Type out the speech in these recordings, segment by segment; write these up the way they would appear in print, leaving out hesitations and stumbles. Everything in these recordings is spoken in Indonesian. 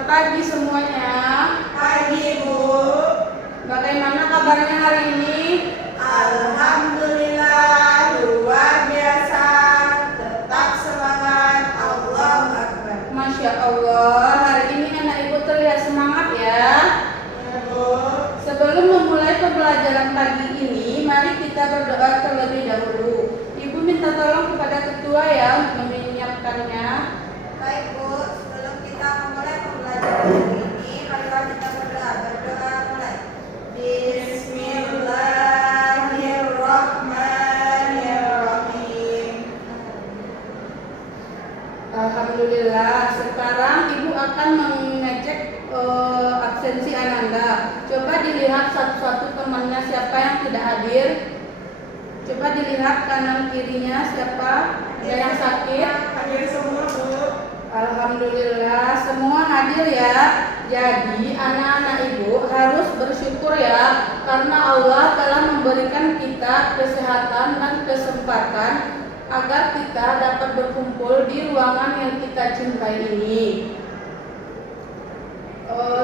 Selamat pagi semuanya. Pagi, Bu. Bagaimana kabarnya hari ini? Alhamdulillah, luar biasa. Tetap semangat. Allahu Akbar. Masya Allah, hari ini anak ibu terlihat semangat ya. Ya, Bu. Sebelum memulai pembelajaran pagi ini, mari kita berdoa terlebih dahulu. Ibu minta tolong kepada ketua ya untuk menyiapkannya. Baik, Bu. Sebelum kita memulai pembelajaran hari ini, marilah kita berdoa. Berdoa mulai. Bismillahirrahmanirrahim. Alhamdulillah, sekarang ibu akan mengecek absensi Ananda. Coba dilihat satu-satu temannya siapa yang tidak hadir. Coba dilihat kanan kirinya siapa ada yang sakit. Hadir semua, Bu. Alhamdulillah semua hadir ya. Jadi anak-anak ibu harus bersyukur ya, karena Allah telah memberikan kita kesehatan dan kesempatan agar kita dapat berkumpul di ruangan yang kita cintai ini.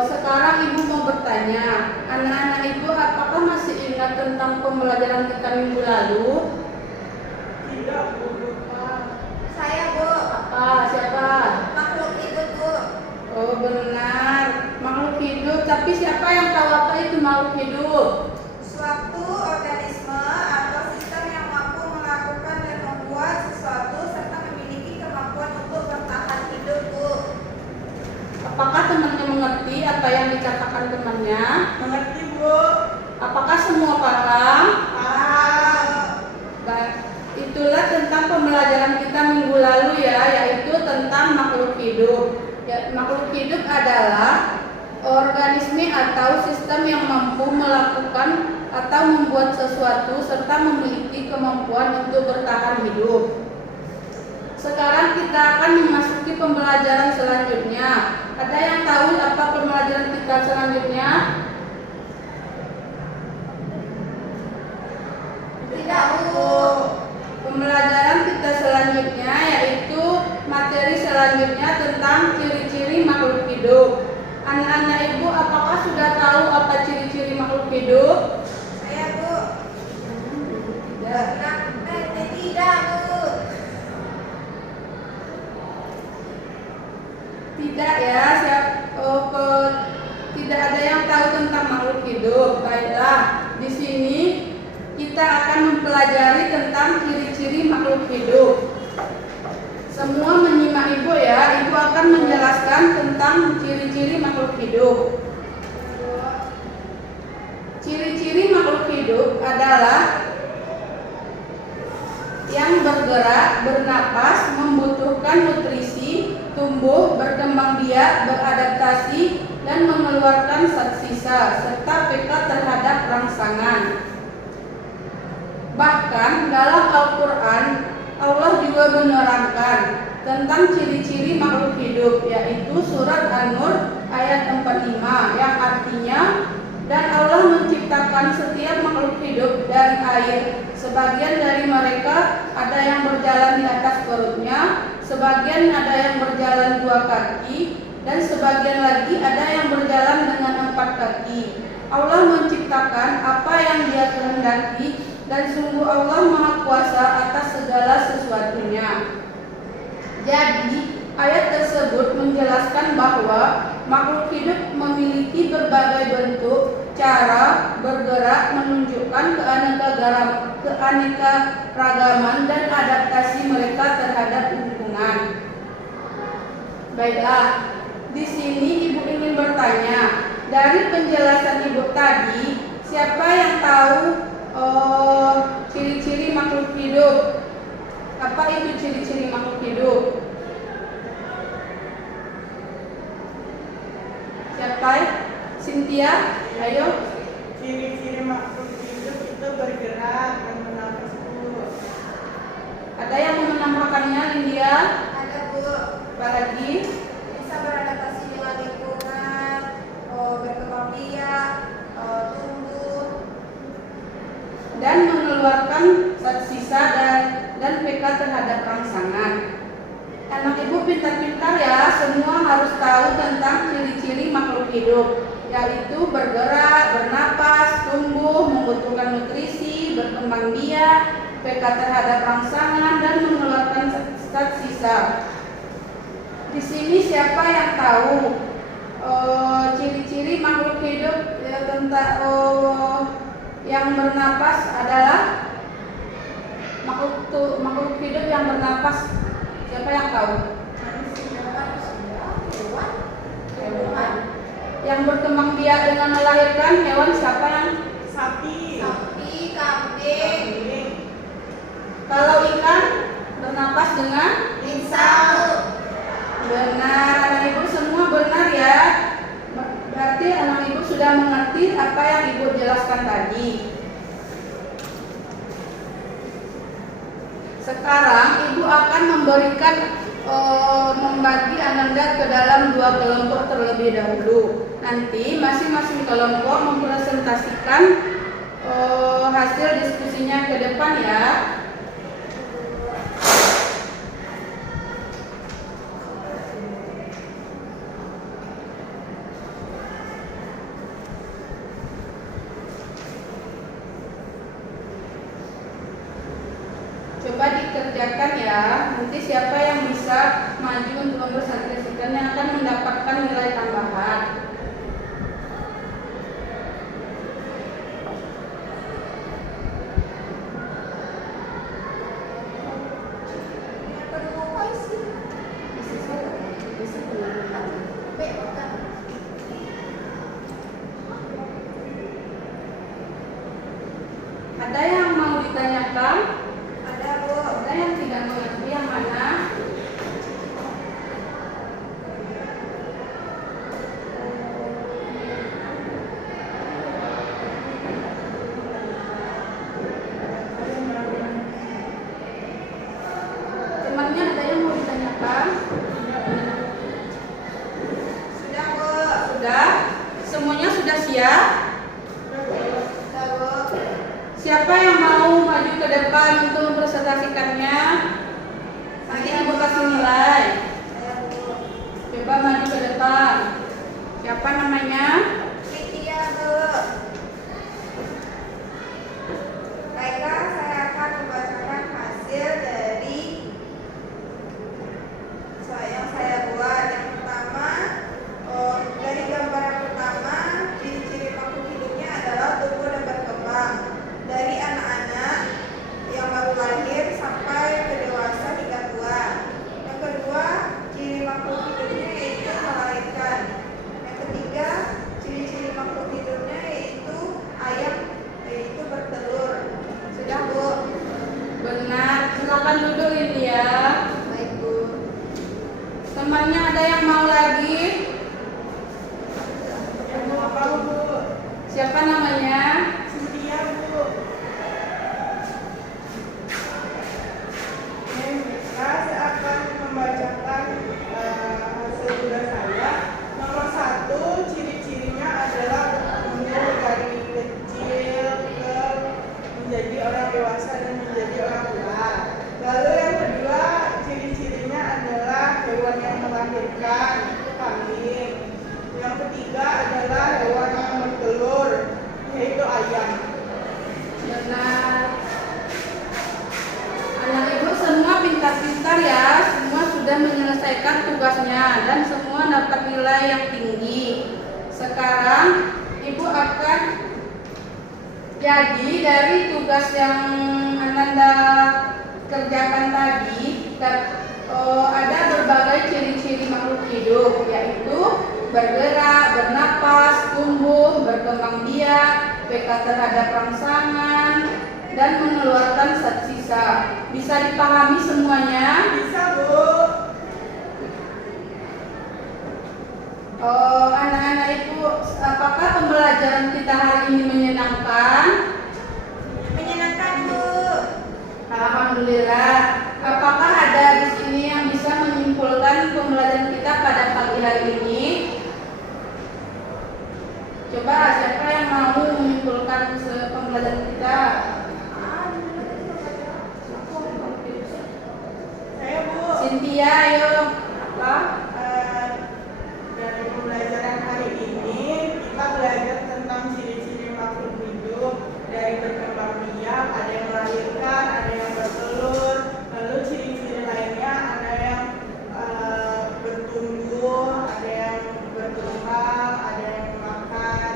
Sekarang ibu mau bertanya, anak-anak ibu apakah masih ingat tentang pembelajaran kita minggu lalu? Tidak, Bu. Saya, Bu. Apa? Siapa? Makhluk hidup, Bu. Oh benar, makhluk hidup. Tapi siapa yang tahu apa itu makhluk hidup? Suatu organisme atau sistem yang mampu melakukan dan membuat sesuatu serta memiliki kemampuan untuk bertahan hidup, Bu. Apakah temannya mengerti apa yang dikatakan temannya? Mengerti, Bu? Apakah semua paham? Paham. Baik, itulah tentang pembelajaran kita minggu lalu ya, yaitu tentang makhluk hidup. Ya, makhluk hidup adalah organisme atau sistem yang mampu melakukan atau membuat sesuatu serta memiliki kemampuan untuk bertahan hidup. Sekarang kita akan memasuki pembelajaran selanjutnya. Ada yang tahu apa pembelajaran kita selanjutnya? Tidak, Bu. Pembelajaran kita selanjutnya yaitu materi selanjutnya tentang ciri-ciri makhluk hidup. Anak-anak ibu apakah sudah tahu apa ciri-ciri makhluk hidup? Saya, Bu. Tidak. Tidak, Bu. Tidak ya, tidak ada yang tahu tentang makhluk hidup. Baiklah, di sini kita akan mempelajari tentang ciri-ciri makhluk hidup. Semua menyimak ibu ya, ibu akan menjelaskan tentang ciri-ciri makhluk hidup. Ciri-ciri makhluk hidup adalah yang bergerak, bernapas, membutuhkan nutrisi, tumbuh, berkembang biak, beradaptasi, dan mengeluarkan zat sisa, serta peka terhadap rangsangan. Bahkan dalam Al-Quran, Allah juga menerangkan tentang ciri-ciri makhluk hidup, yaitu surat An-Nur ayat 45 yang artinya, dan Allah menciptakan setiap makhluk hidup dari air. Sebagian dari mereka ada yang berjalan di atas perutnya, sebagian ada yang berjalan 2 kaki, dan sebagian lagi ada yang berjalan dengan 4 kaki. Allah menciptakan apa yang Dia kehendaki, dan sungguh Allah Maha Kuasa atas segala sesuatunya. Jadi ayat tersebut menjelaskan bahwa makhluk hidup memiliki berbagai bentuk, cara bergerak, menunjukkan keanekaragaman dan adaptasi mereka terhadap lingkungan. Baiklah, di sini ibu ingin bertanya, dari penjelasan ibu tadi, siapa yang tahu ciri-ciri makhluk hidup? Apa itu ciri-ciri makhluk hidup? Siapa? Cynthia, ayo. Ciri-ciri makhluk hidup itu bergerak dan bernafas, Bu. Ada yang mau menambahkannya, Lydia? Ada, Bu. Apa lagi? Bisa beradaptasi dengan lingkungan, berkembang biak, tumbuh, Dan mengeluarkan zat sisa dan peka terhadap rangsangan. Anak ibu pintar-pintar ya, semua harus tahu tentang ciri ciri-ciri makhluk hidup, yaitu bergerak, bernapas, tumbuh, membutuhkan nutrisi, berkembang biak, peka terhadap rangsangan, dan mengeluarkan zat sisa. Di sini siapa yang tahu ciri-ciri makhluk hidup tentang yang bernapas adalah makhluk hidup yang bernapas? Siapa yang tahu? Hewan. Yang berkembang biak dengan melahirkan hewan siapa yang? Sapi, Kambing, Kalau ikan bernapas dengan? insang. Benar, anak ibu semua benar ya. Berarti anak ibu sudah mengerti apa yang ibu jelaskan tadi. Sekarang ibu akan membagi Ananda ke dalam 2 kelompok terlebih dahulu. Nanti masing-masing kelompok mempresentasikan hasil diskusinya ke depan ya. Coba dikerjakan ya. Nanti siapa yang bisa maju untuk mempresentasikan yang akan mendapatkan nilai tambahan. Ada yang mau ditanyakan? Ada, Bu. Ada yang tidak mengerti yang mana? Temannya ada yang mau ditanyakan? Sudah, Bu. Sudah? Semuanya sudah siap? Sudah, Bu. Siapa yang mau maju ke depan untuk mempresentasikannya? Nanti ibu kasih nilai. Saya, Bu. Coba maju ke depan. Siapa namanya? Cynthia, Bu. Baiklah, saya akan membacakan hasil dari yang saya buat. Yang pertama, dari gambaran pertama, ciri-ciri makhluk hidupnya adalah tumbuh dan berkembang. Dari anak-anak yang baru lahir sampai ke dewasa hingga tua. Yang kedua, ciri makhluk hidupnya yaitu melahirkan. Yang ketiga, ciri-ciri makhluk hidupnya yaitu ayam, yaitu bertelur. Sudah, Bu? Benar. Silakan duduk ini ya. Baik, Bu. Temannya ada yang mau lagi? yang mau apa Bu? Siapa namanya? Cynthia Bu. Saya akan membacakan hasil tugas saya. Nomor 1, ciri-cirinya adalah bertumbuh dari kecil ke menjadi orang dewasa dan menjadi orang tua. Lalu yang kedua, ciri-cirinya adalah hewan yang melahirkan, itu kambing. Yang ketiga adalah hewan yang bertelur, yaitu ayam. Benar. Anak ibu semua pintar-pintar ya. Semua sudah menyelesaikan tugasnya dan semua dapat nilai yang tinggi. Sekarang ibu akan jadi dari tugas yang Ananda kerjakan tadi. Ada berbagai ciri-ciri makhluk hidup, yaitu bergerak, bernapas, tumbuh, berkembang biak, peka terhadap rangsangan, dan mengeluarkan zat sisa. Bisa dipahami semuanya? Bisa Bu. Anak-anak ibu, apakah pembelajaran kita hari ini menyenangkan? Menyenangkan, Bu. Alhamdulillah. Apakah ada di sini yang bisa menyimpulkan pembelajaran kita pada pagi hari ini? Coba siapa yang mau menyimpulkan pembelajaran kita? Saya Bu. Cynthia, ayo. Apa? Dari pembelajaran ini kita belajar tentang ciri-ciri makhluk hidup dari berkembang biak, ada yang melahirkan, ada yang bertelur, lalu ciri-ciri lainnya ada yang bertumbuh, ada yang berkembang, ada yang makan.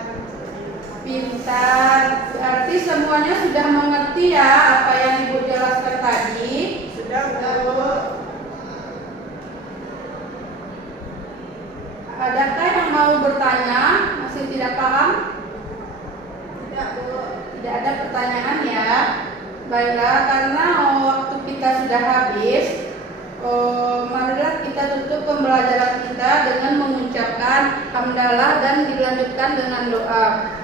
Pintar, berarti semuanya sudah mengerti ya apa yang Ibu jelaskan tadi. Sudah, Bu. Adakah yang mau bertanya? Masih tidak paham? Tidak, Bu. Tidak ada pertanyaan ya. Baiklah, karena waktu kita sudah habis, marilah kita tutup pembelajaran kita dengan mengucapkan hamdalah dan dilanjutkan dengan doa.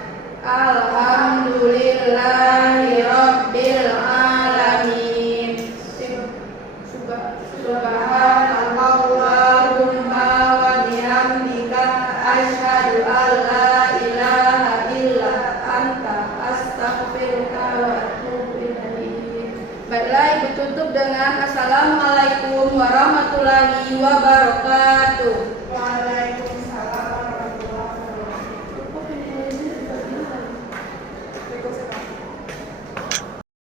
Alhamdulillahirabbil alamin. Subhanallahumma wa bihamdika asyhadu an la ilaha illa anta astaghfiruka wa atubu ilaik. Baiklah, Ibu tutup dengan assalamualaikum warahmatullahi wabarakatuh.